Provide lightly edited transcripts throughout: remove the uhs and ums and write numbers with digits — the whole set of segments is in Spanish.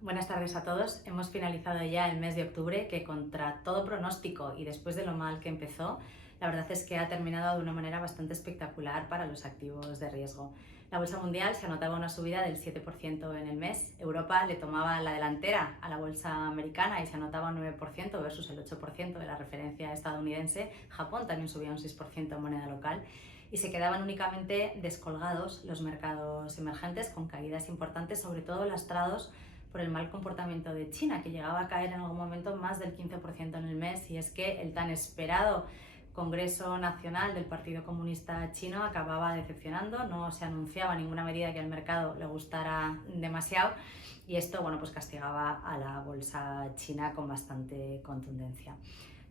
Buenas tardes a todos. Hemos finalizado ya el mes de octubre que contra todo pronóstico y después de lo mal que empezó, la verdad es que ha terminado de una manera bastante espectacular para los activos de riesgo. La bolsa mundial se anotaba una subida del 7% en el mes. Europa le tomaba la delantera a la bolsa americana y se anotaba un 9% versus el 8% de la referencia estadounidense. Japón también subía un 6% en moneda local. Y se quedaban únicamente descolgados los mercados emergentes con caídas importantes, sobre todo lastrados por el mal comportamiento de China, que llegaba a caer en algún momento más del 15% en el mes, y es que el tan esperado Congreso Nacional del Partido Comunista Chino acababa decepcionando, no se anunciaba ninguna medida que al mercado le gustara demasiado, y esto, bueno, pues castigaba a la bolsa china con bastante contundencia.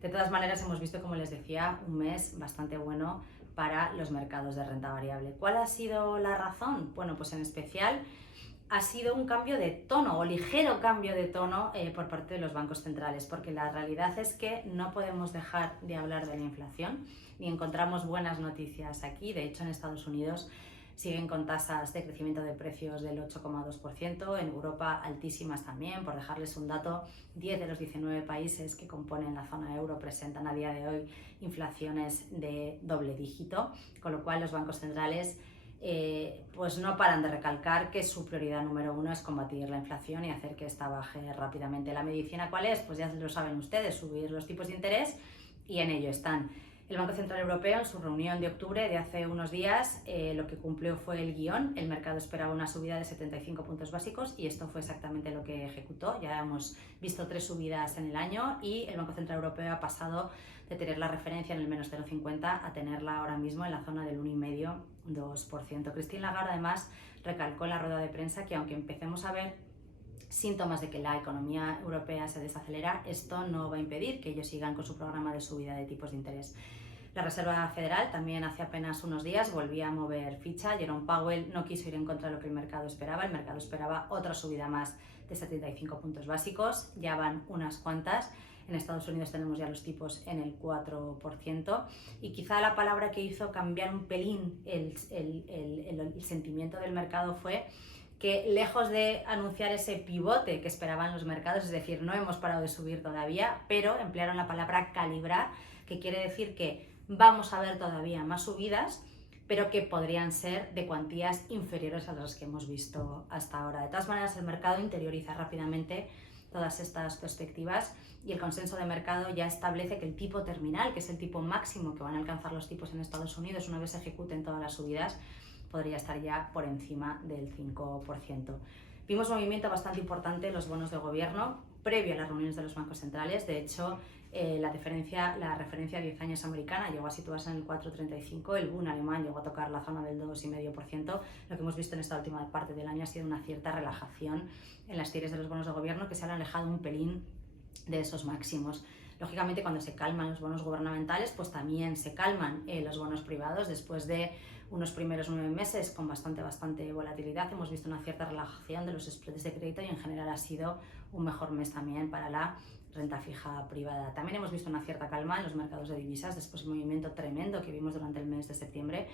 De todas maneras, hemos visto, como les decía, un mes bastante bueno para los mercados de renta variable. ¿Cuál ha sido la razón? Bueno, pues en especial ha sido un cambio de tono o ligero cambio de tono por parte de los bancos centrales, porque la realidad es que no podemos dejar de hablar de la inflación, ni encontramos buenas noticias aquí. De hecho, en Estados Unidos siguen con tasas de crecimiento de precios del 8,2%, en Europa altísimas también. Por dejarles un dato, 10 de los 19 países que componen la zona euro presentan a día de hoy inflaciones de doble dígito, con lo cual los bancos centrales pues no paran de recalcar que su prioridad número uno es combatir la inflación y hacer que esta baje rápidamente. ¿La medicina cuál es? Pues ya lo saben ustedes, subir los tipos de interés, y en ello están. El Banco Central Europeo, en su reunión de octubre de hace unos días, lo que cumplió fue el guión. El mercado esperaba una subida de 75 puntos básicos y esto fue exactamente lo que ejecutó. Ya hemos visto 3 subidas en el año y el Banco Central Europeo ha pasado de tener la referencia en el menos 0,50 a tenerla ahora mismo en la zona del 1,5-2%. Christine Lagarde, además, recalcó en la rueda de prensa que aunque empecemos a ver síntomas de que la economía europea se desacelera, esto no va a impedir que ellos sigan con su programa de subida de tipos de interés. La Reserva Federal también hace apenas unos días volvía a mover ficha. Jerome Powell no quiso ir en contra de lo que el mercado esperaba. El mercado esperaba otra subida más de 75 puntos básicos. Ya van unas cuantas. En Estados Unidos tenemos ya los tipos en el 4%. Y quizá la palabra que hizo cambiar un pelín el sentimiento del mercado fue que, lejos de anunciar ese pivote que esperaban los mercados, es decir, no hemos parado de subir todavía, pero emplearon la palabra calibrar, que quiere decir que vamos a ver todavía más subidas, pero que podrían ser de cuantías inferiores a las que hemos visto hasta ahora. De todas maneras, el mercado interioriza rápidamente todas estas perspectivas y el consenso de mercado ya establece que el tipo terminal, que es el tipo máximo que van a alcanzar los tipos en Estados Unidos una vez se ejecuten todas las subidas, podría estar ya por encima del 5%. Vimos movimiento bastante importante en los bonos de gobierno previo a las reuniones de los bancos centrales. De hecho, la referencia a 10 años americana llegó a situarse en el 4,35, el Bund alemán llegó a tocar la zona del 2,5%. Lo que hemos visto en esta última parte del año ha sido una cierta relajación en las tires de los bonos de gobierno, que se han alejado un pelín de esos máximos. Lógicamente, cuando se calman los bonos gubernamentales, pues también se calman los bonos privados. Después de unos primeros 9 meses con bastante volatilidad, hemos visto una cierta relajación de los spreads de crédito y en general ha sido un mejor mes también para la renta fija privada. También hemos visto una cierta calma en los mercados de divisas después del movimiento tremendo que vimos durante el mes de septiembre.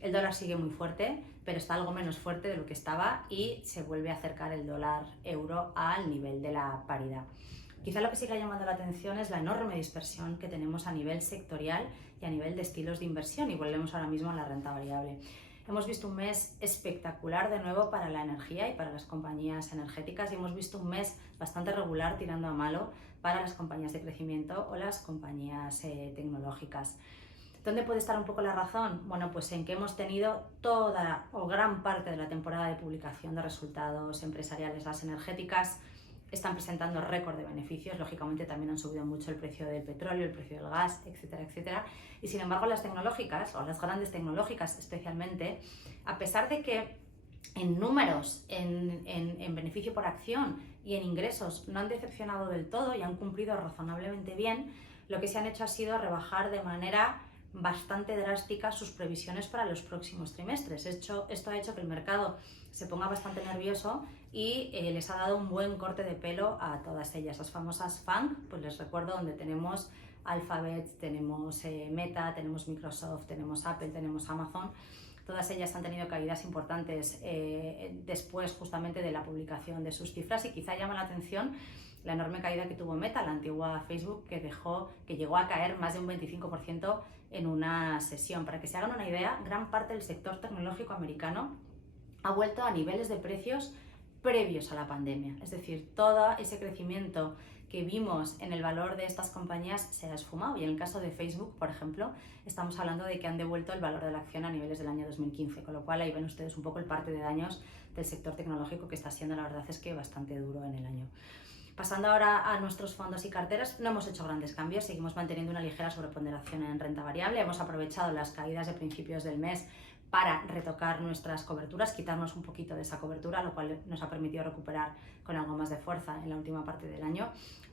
El dólar sigue muy fuerte, pero está algo menos fuerte de lo que estaba y se vuelve a acercar el dólar euro al nivel de la paridad. Quizá lo que siga llamando la atención es la enorme dispersión que tenemos a nivel sectorial y a nivel de estilos de inversión, y volvemos ahora mismo a la renta variable. Hemos visto un mes espectacular de nuevo para la energía y para las compañías energéticas, y hemos visto un mes bastante regular tirando a malo para las compañías de crecimiento o las compañías tecnológicas. ¿Dónde puede estar un poco la razón? Bueno, pues en que hemos tenido toda o gran parte de la temporada de publicación de resultados empresariales. Las energéticas están presentando récord de beneficios, lógicamente también han subido mucho el precio del petróleo, el precio del gas, etcétera, etcétera. Y sin embargo, las tecnológicas, o las grandes tecnológicas especialmente, a pesar de que en números, en beneficio por acción y en ingresos no han decepcionado del todo y han cumplido razonablemente bien, lo que se han hecho ha sido rebajar de manera bastante drástica sus previsiones para los próximos trimestres. Esto ha hecho que el mercado se ponga bastante nervioso y les ha dado un buen corte de pelo a todas ellas. Las famosas FANG, pues les recuerdo, donde tenemos Alphabet, tenemos Meta, tenemos Microsoft, tenemos Apple, tenemos Amazon. Todas ellas han tenido caídas importantes después justamente de la publicación de sus cifras, y quizá llama la atención la enorme caída que tuvo Meta, la antigua Facebook, que llegó a caer más de un 25% en una sesión. Para que se hagan una idea, gran parte del sector tecnológico americano ha vuelto a niveles de precios previos a la pandemia. Es decir, todo ese crecimiento que vimos en el valor de estas compañías se ha esfumado, y en el caso de Facebook, por ejemplo, estamos hablando de que han devuelto el valor de la acción a niveles del año 2015, con lo cual ahí ven ustedes un poco el parte de daños del sector tecnológico, que está siendo, la verdad es que bastante duro en el año. Pasando ahora a nuestros fondos y carteras, no hemos hecho grandes cambios, seguimos manteniendo una ligera sobreponderación en renta variable. Hemos aprovechado las caídas de principios del mes para retocar nuestras coberturas, quitarnos un poquito de esa cobertura, lo cual nos ha permitido recuperar con algo más de fuerza en la última parte del año.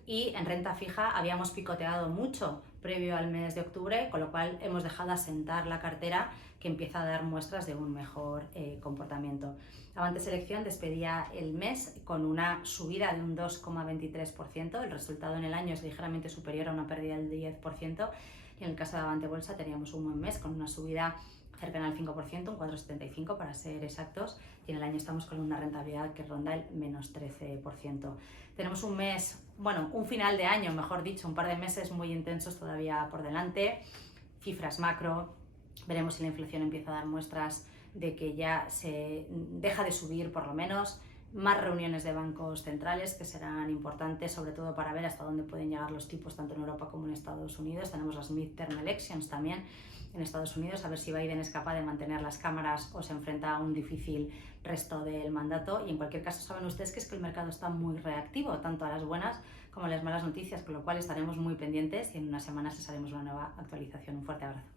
Y en renta fija habíamos picoteado mucho previo al mes de octubre, con lo cual hemos dejado asentar la cartera, que empieza a dar muestras de un mejor comportamiento. Avante Selección despedía el mes con una subida de un 2,23%, el resultado en el año es ligeramente superior a una pérdida del 10%, y en el caso de Avante Bolsa teníamos un buen mes con una subida cercana al 5%, un 4,75% para ser exactos, y en el año estamos con una rentabilidad que ronda el menos 13%. Tenemos un mes, bueno, un final de año, mejor dicho, un par de meses muy intensos todavía por delante, cifras macro, veremos si la inflación empieza a dar muestras de que ya se deja de subir por lo menos, más reuniones de bancos centrales que serán importantes, sobre todo para ver hasta dónde pueden llegar los tipos tanto en Europa como en Estados Unidos. Tenemos las midterm elections también en Estados Unidos, a ver si Biden es capaz de mantener las cámaras o se enfrenta a un difícil resto del mandato. Y en cualquier caso, saben ustedes que es que el mercado está muy reactivo, tanto a las buenas como a las malas noticias, con lo cual estaremos muy pendientes y en unas semanas les haremos una nueva actualización. Un fuerte abrazo.